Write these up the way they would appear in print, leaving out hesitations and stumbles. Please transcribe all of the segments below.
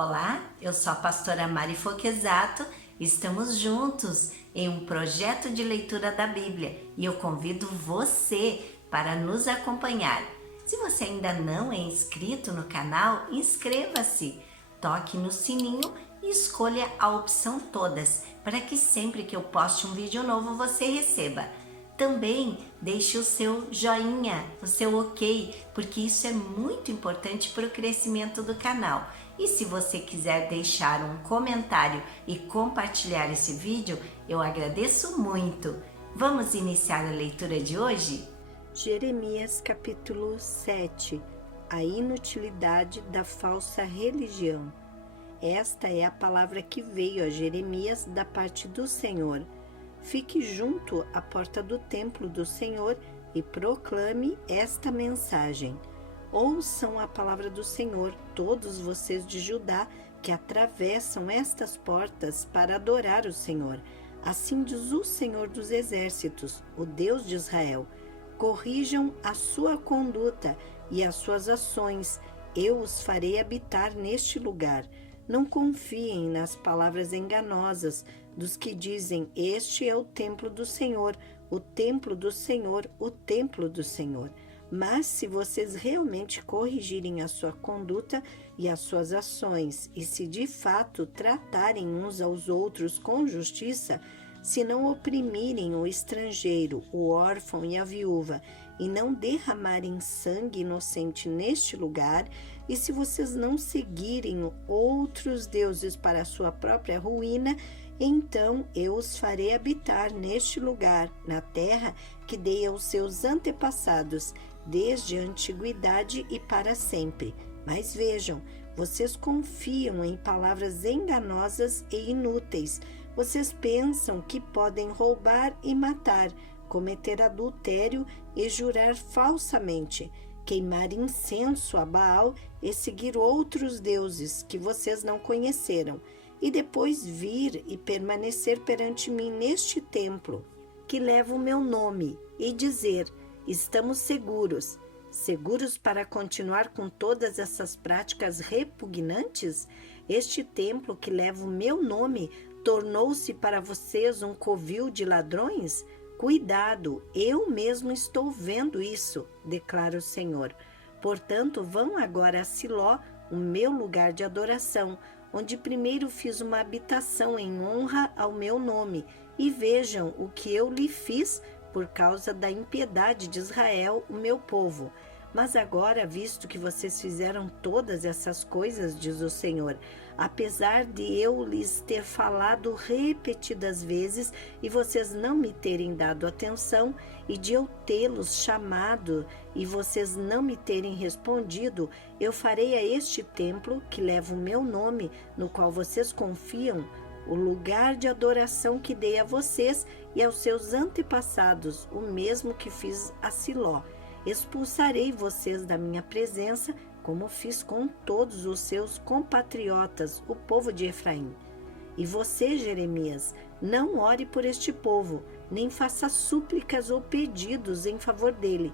Olá, eu sou a pastora Mari Foquesato, estamos juntos em um projeto de leitura da Bíblia e eu convido você para nos acompanhar. Se você ainda não é inscrito no canal, inscreva-se, toque no sininho e escolha a opção todas, para que sempre que eu poste um vídeo novo você receba. Também deixe o seu joinha, o seu ok, porque isso é muito importante para o crescimento do canal. E se você quiser deixar um comentário e compartilhar esse vídeo, eu agradeço muito. Vamos iniciar a leitura de hoje? Jeremias capítulo 7. A inutilidade da falsa religião. Esta é a palavra que veio a Jeremias da parte do Senhor. Fique junto à porta do templo do Senhor e proclame esta mensagem. Ouçam a palavra do Senhor, todos vocês de Judá que atravessam estas portas para adorar o Senhor. Assim diz o Senhor dos Exércitos, o Deus de Israel. Corrijam a sua conduta e as suas ações, eu os farei habitar neste lugar. Não confiem nas palavras enganosas dos que dizem: este é o templo do Senhor, o templo do Senhor, o templo do Senhor. Mas se vocês realmente corrigirem a sua conduta e as suas ações, e se de fato tratarem uns aos outros com justiça, se não oprimirem o estrangeiro, o órfão e a viúva, e não derramarem sangue inocente neste lugar, e se vocês não seguirem outros deuses para a sua própria ruína, então eu os farei habitar neste lugar, na terra que dei aos seus antepassados, desde a antiguidade e para sempre. Mas vejam, vocês confiam em palavras enganosas e inúteis. Vocês pensam que podem roubar e matar, cometer adultério e jurar falsamente, queimar incenso a Baal e seguir outros deuses que vocês não conheceram, e depois vir e permanecer perante mim neste templo, que leva o meu nome, e dizer: estamos seguros. Seguros para continuar com todas essas práticas repugnantes? Este templo que leva o meu nome tornou-se para vocês um covil de ladrões? Cuidado, eu mesmo estou vendo isso, declara o Senhor. Portanto, vão agora a Siló, o meu lugar de adoração, onde primeiro fiz uma habitação em honra ao meu nome, e vejam o que eu lhe fiz por causa da impiedade de Israel, o meu povo. Mas agora, visto que vocês fizeram todas essas coisas, diz o Senhor, apesar de eu lhes ter falado repetidas vezes e vocês não me terem dado atenção, e de eu tê-los chamado e vocês não me terem respondido, eu farei a este templo que leva o meu nome, no qual vocês confiam, o lugar de adoração que dei a vocês e aos seus antepassados, o mesmo que fiz a Siló. Expulsarei vocês da minha presença, como fiz com todos os seus compatriotas, o povo de Efraim. E você, Jeremias, não ore por este povo, nem faça súplicas ou pedidos em favor dele,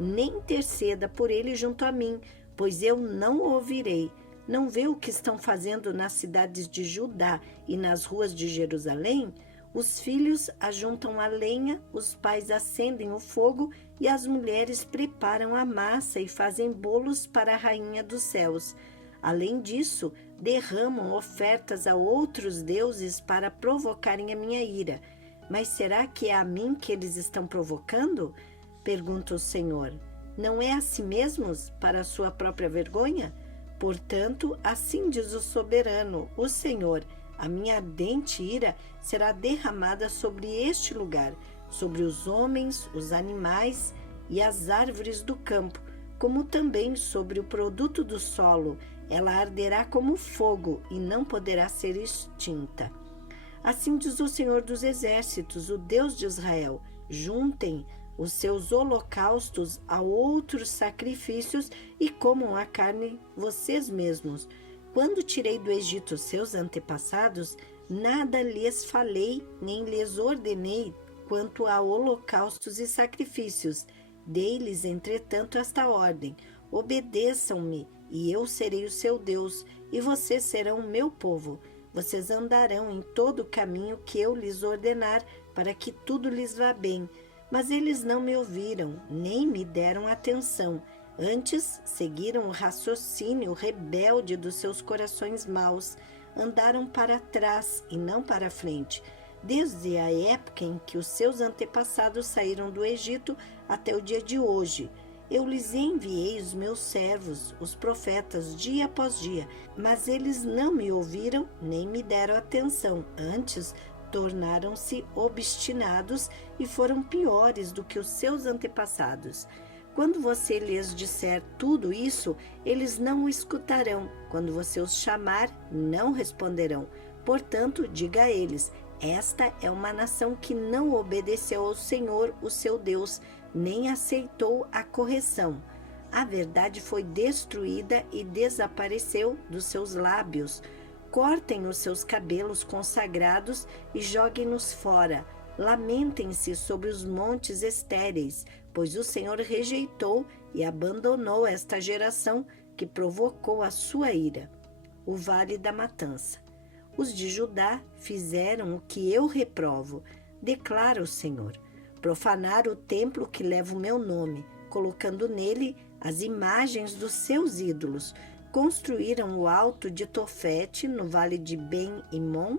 nem interceda por ele junto a mim, pois eu não o ouvirei. Não vê o que estão fazendo nas cidades de Judá e nas ruas de Jerusalém? Os filhos ajuntam a lenha, os pais acendem o fogo e as mulheres preparam a massa e fazem bolos para a rainha dos céus. Além disso, derramam ofertas a outros deuses para provocarem a minha ira. Mas será que é a mim que eles estão provocando? Pergunta o Senhor. Não é a si mesmos para a sua própria vergonha? Portanto, assim diz o soberano, o Senhor: a minha ardente ira será derramada sobre este lugar, sobre os homens, os animais e as árvores do campo, como também sobre o produto do solo. Ela arderá como fogo e não poderá ser extinta. Assim diz o Senhor dos Exércitos, o Deus de Israel: juntem os seus holocaustos a outros sacrifícios e comam a carne vocês mesmos. Quando tirei do Egito seus antepassados, nada lhes falei nem lhes ordenei quanto a holocaustos e sacrifícios. Dei-lhes, entretanto, esta ordem: obedeçam-me, e eu serei o seu Deus, e vocês serão o meu povo. Vocês andarão em todo o caminho que eu lhes ordenar, para que tudo lhes vá bem. Mas eles não me ouviram, nem me deram atenção. Antes, seguiram o raciocínio rebelde dos seus corações maus. Andaram para trás e não para frente. Desde a época em que os seus antepassados saíram do Egito até o dia de hoje. Eu lhes enviei os meus servos, os profetas, dia após dia, mas eles não me ouviram nem me deram atenção. Antes, tornaram-se obstinados e foram piores do que os seus antepassados. Quando você lhes disser tudo isso, eles não o escutarão. Quando você os chamar, não responderão. Portanto, diga a eles: esta é uma nação que não obedeceu ao Senhor, o seu Deus, nem aceitou a correção. A verdade foi destruída e desapareceu dos seus lábios. Cortem os seus cabelos consagrados e joguem-nos fora. Lamentem-se sobre os montes estéreis, pois o Senhor rejeitou e abandonou esta geração que provocou a sua ira. O Vale da Matança. Os de Judá fizeram o que eu reprovo, declara o Senhor. Profanaram o templo que leva o meu nome, colocando nele as imagens dos seus ídolos. Construíram o alto de Tofete, no vale de Ben-Imom,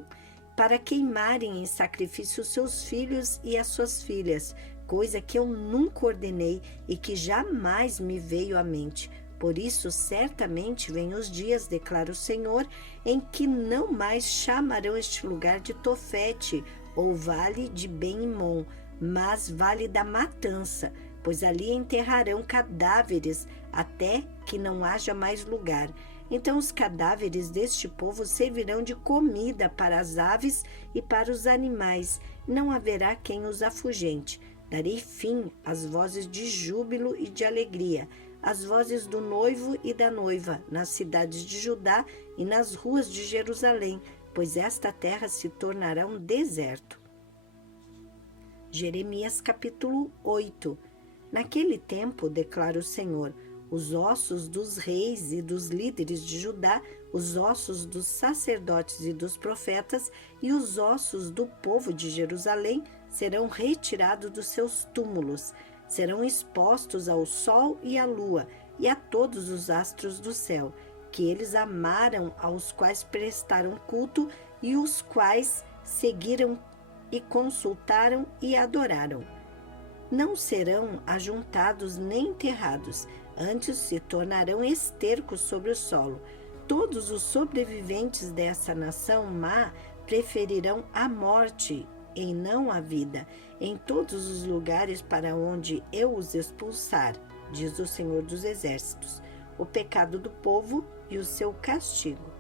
para queimarem em sacrifício seus filhos e as suas filhas, coisa que eu nunca ordenei e que jamais me veio à mente. Por isso, certamente vêm os dias, declara o Senhor, em que não mais chamarão este lugar de Tofete, ou vale de Ben-Imom, mas vale da matança, pois ali enterrarão cadáveres até que não haja mais lugar. Então os cadáveres deste povo servirão de comida para as aves e para os animais. Não haverá quem os afugente. Darei fim às vozes de júbilo e de alegria, às vozes do noivo e da noiva, nas cidades de Judá e nas ruas de Jerusalém, pois esta terra se tornará um deserto. Jeremias capítulo 8. Naquele tempo, declara o Senhor, os ossos dos reis e dos líderes de Judá, os ossos dos sacerdotes e dos profetas e os ossos do povo de Jerusalém serão retirados dos seus túmulos, serão expostos ao sol e à lua e a todos os astros do céu, que eles amaram, aos quais prestaram culto e os quais seguiram e consultaram e adoraram. Não serão ajuntados nem enterrados, antes se tornarão estercos sobre o solo. Todos os sobreviventes dessa nação má preferirão a morte e não a vida, em todos os lugares para onde eu os expulsar, diz o Senhor dos Exércitos, o pecado do povo e o seu castigo.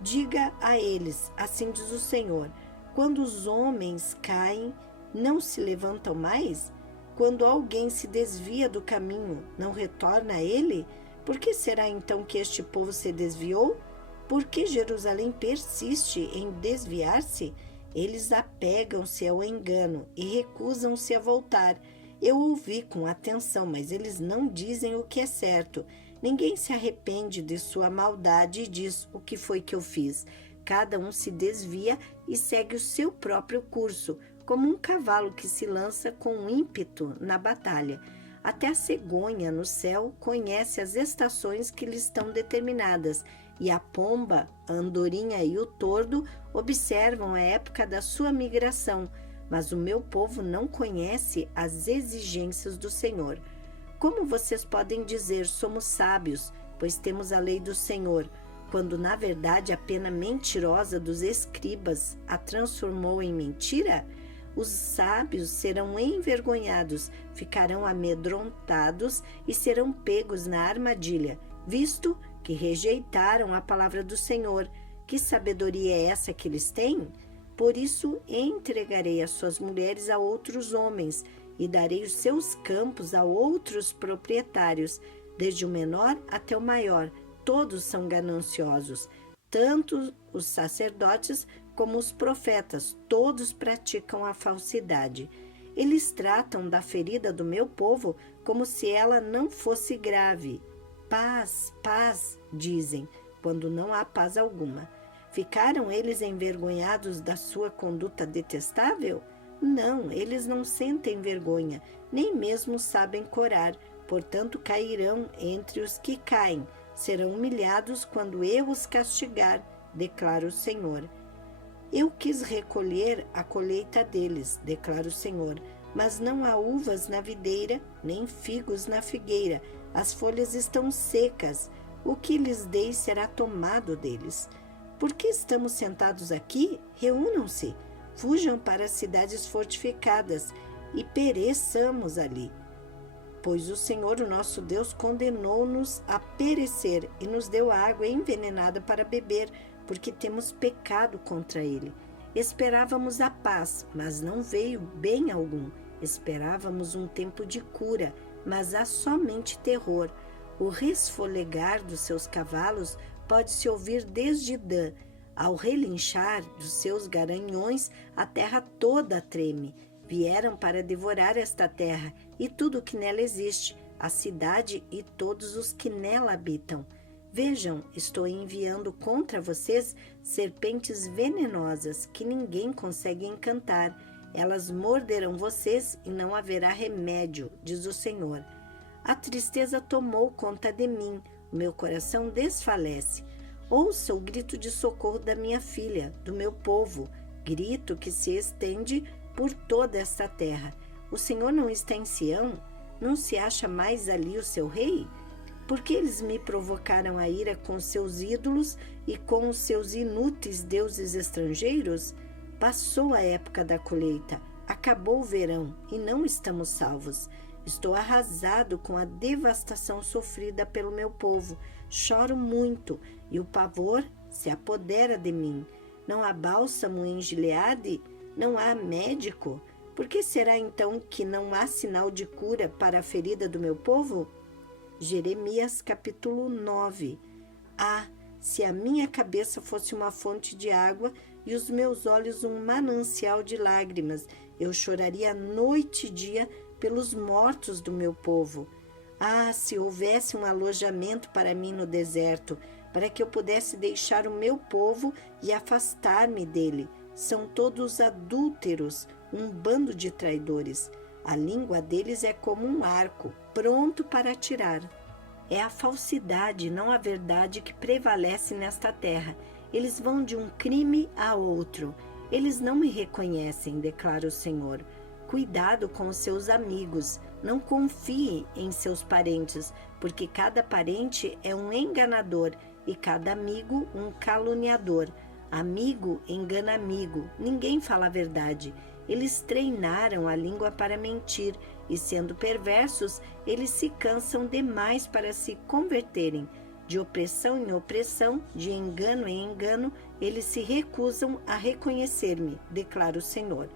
Diga a eles, assim diz o Senhor, quando os homens caem, não se levantam mais? Quando alguém se desvia do caminho, não retorna a ele? Por que será então que este povo se desviou? Por que Jerusalém persiste em desviar-se? Eles apegam-se ao engano e recusam-se a voltar. Eu ouvi com atenção, mas eles não dizem o que é certo. Ninguém se arrepende de sua maldade e diz o que foi que eu fiz. Cada um se desvia e segue o seu próprio curso, como um cavalo que se lança com ímpeto na batalha. Até a cegonha no céu conhece as estações que lhe estão determinadas, e a pomba, a andorinha e o tordo observam a época da sua migração, mas o meu povo não conhece as exigências do Senhor. Como vocês podem dizer, somos sábios, pois temos a lei do Senhor, quando na verdade a pena mentirosa dos escribas a transformou em mentira? Os sábios serão envergonhados, ficarão amedrontados e serão pegos na armadilha, visto que rejeitaram a palavra do Senhor. Que sabedoria é essa que eles têm? Por isso entregarei as suas mulheres a outros homens e darei os seus campos a outros proprietários, desde o menor até o maior. Todos são gananciosos, tanto os sacerdotes como os profetas, todos praticam a falsidade. Eles tratam da ferida do meu povo como se ela não fosse grave. Paz, paz, dizem, quando não há paz alguma. Ficaram eles envergonhados da sua conduta detestável? Não, eles não sentem vergonha, nem mesmo sabem corar, portanto cairão entre os que caem, serão humilhados quando eu os castigar, declara o Senhor. Eu quis recolher a colheita deles, declara o Senhor, mas não há uvas na videira, nem figos na figueira, as folhas estão secas, o que lhes dei será tomado deles. Por que estamos sentados aqui? Reúnam-se, fujam para as cidades fortificadas e pereçamos ali. Pois o Senhor, o nosso Deus, condenou-nos a perecer e nos deu água envenenada para beber, porque temos pecado contra ele. Esperávamos a paz, mas não veio bem algum. Esperávamos um tempo de cura, mas há somente terror. O resfolegar dos seus cavalos pode-se ouvir desde Dan. Ao relinchar dos seus garanhões, a terra toda treme. Vieram para devorar esta terra e tudo o que nela existe, a cidade e todos os que nela habitam. Vejam, estou enviando contra vocês serpentes venenosas que ninguém consegue encantar. Elas morderão vocês e não haverá remédio, diz o Senhor. A tristeza tomou conta de mim, o meu coração desfalece. Ouça o grito de socorro da minha filha, do meu povo, grito que se estende por toda esta terra. O Senhor não está em Sião? Não se acha mais ali o seu rei? Porque eles me provocaram a ira com seus ídolos e com os seus inúteis deuses estrangeiros? Passou a época da colheita, acabou o verão e não estamos salvos. Estou arrasado com a devastação sofrida pelo meu povo. Choro muito e o pavor se apodera de mim. Não há bálsamo em Gileade? Não há médico? Por que será então que não há sinal de cura para a ferida do meu povo? Jeremias capítulo 9. Ah, se a minha cabeça fosse uma fonte de água e os meus olhos um manancial de lágrimas, eu choraria noite e dia pelos mortos do meu povo. Ah, se houvesse um alojamento para mim no deserto, para que eu pudesse deixar o meu povo e afastar-me dele. São todos adúlteros, um bando de traidores. A língua deles é como um arco, pronto para atirar. É a falsidade, não a verdade, que prevalece nesta terra. Eles vão de um crime a outro. Eles não me reconhecem, declara o Senhor. Cuidado com os seus amigos, não confie em seus parentes, porque cada parente é um enganador e cada amigo um caluniador. Amigo engana amigo, ninguém fala a verdade. Eles treinaram a língua para mentir e, sendo perversos, eles se cansam demais para se converterem. De opressão em opressão, de engano em engano, eles se recusam a reconhecer-me, declara o Senhor.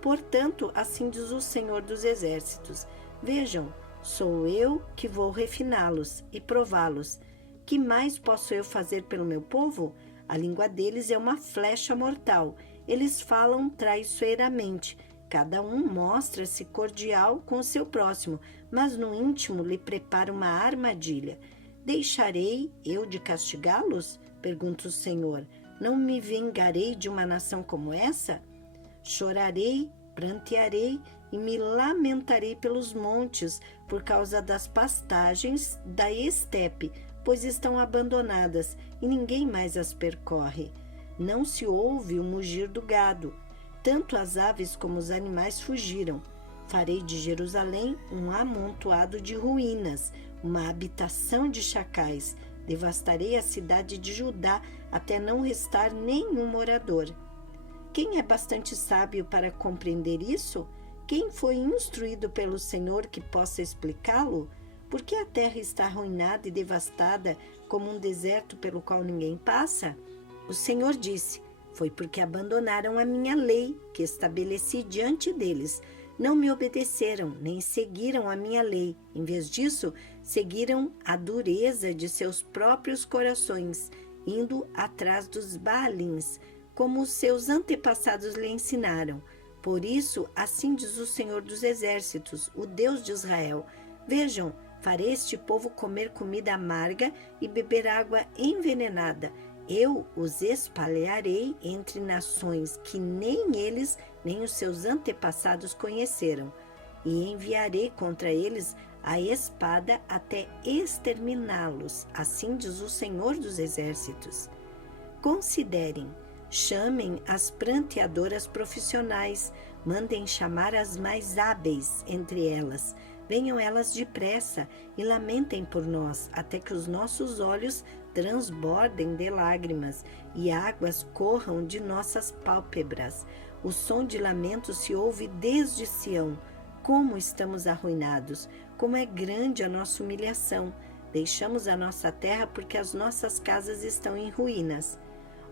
Portanto, assim diz o Senhor dos Exércitos: vejam, sou eu que vou refiná-los e prová-los. Que mais posso eu fazer pelo meu povo? A língua deles é uma flecha mortal. Eles falam traiçoeiramente. Cada um mostra-se cordial com o seu próximo, mas no íntimo lhe prepara uma armadilha. Deixarei eu de castigá-los? Pergunta o Senhor. Não me vingarei de uma nação como essa? Chorarei, prantearei e me lamentarei pelos montes por causa das pastagens da estepe, pois estão abandonadas e ninguém mais as percorre. Não se ouve o mugir do gado. Tanto as aves como os animais fugiram. Farei de Jerusalém um amontoado de ruínas, uma habitação de chacais. Devastarei a cidade de Judá até não restar nenhum morador. Quem é bastante sábio para compreender isso? Quem foi instruído pelo Senhor que possa explicá-lo? Por que a terra está arruinada e devastada como um deserto pelo qual ninguém passa? O Senhor disse: foi porque abandonaram a minha lei que estabeleci diante deles. Não me obedeceram, nem seguiram a minha lei. Em vez disso, seguiram a dureza de seus próprios corações, indo atrás dos Baalins, como os seus antepassados lhe ensinaram. Por isso, assim diz o Senhor dos Exércitos, o Deus de Israel: vejam, Farei este povo comer comida amarga e beber água envenenada. Eu os espalharei entre nações que nem eles nem os seus antepassados conheceram, e enviarei contra eles a espada até exterminá-los, assim diz o Senhor dos Exércitos. Considerem, chamem as pranteadoras profissionais, mandem chamar as mais hábeis entre elas. Venham elas depressa e lamentem por nós, até que os nossos olhos transbordem de lágrimas e águas corram de nossas pálpebras. O som de lamento se ouve desde Sião. Como estamos arruinados! Como é grande a nossa humilhação! Deixamos a nossa terra porque as nossas casas estão em ruínas.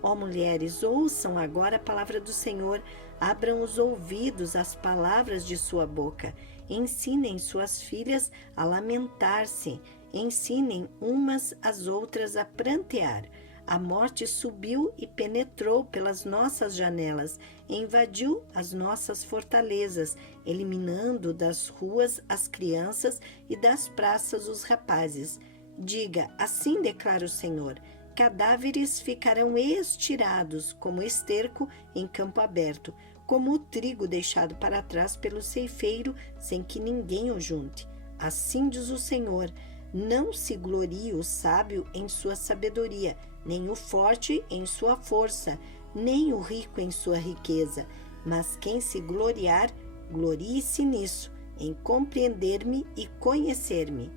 Ó mulheres, ouçam agora a palavra do Senhor, abram os ouvidos às palavras de sua boca. Ensinem suas filhas a lamentar-se, ensinem umas às outras a prantear. A morte subiu e penetrou pelas nossas janelas, invadiu as nossas fortalezas, eliminando das ruas as crianças e das praças os rapazes. Diga, assim declara o Senhor: cadáveres ficarão estirados como esterco em campo aberto, como o trigo deixado para trás pelo ceifeiro, sem que ninguém o junte. Assim diz o Senhor: não se glorie o sábio em sua sabedoria, nem o forte em sua força, nem o rico em sua riqueza. Mas quem se gloriar, glorie-se nisso, em compreender-me e conhecer-me.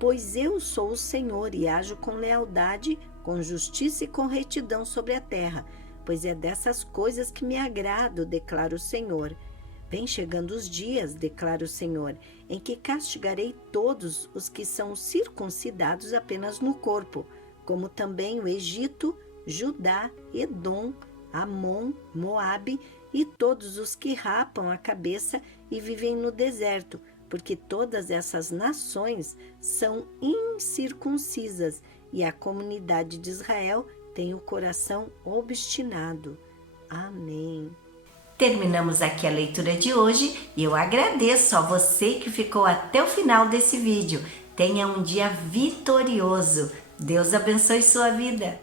Pois eu sou o Senhor e ajo com lealdade, com justiça e com retidão sobre a terra, pois é dessas coisas que me agrado, declara o Senhor. Vem chegando os dias, declara o Senhor, em que castigarei todos os que são circuncidados apenas no corpo, como também o Egito, Judá, Edom, Amon, Moabe e todos os que rapam a cabeça e vivem no deserto, porque todas essas nações são incircuncisas e a comunidade de Israel tem o coração obstinado. Amém. Terminamos aqui a leitura de hoje e eu agradeço a você que ficou até o final desse vídeo. Tenha um dia vitorioso. Deus abençoe sua vida.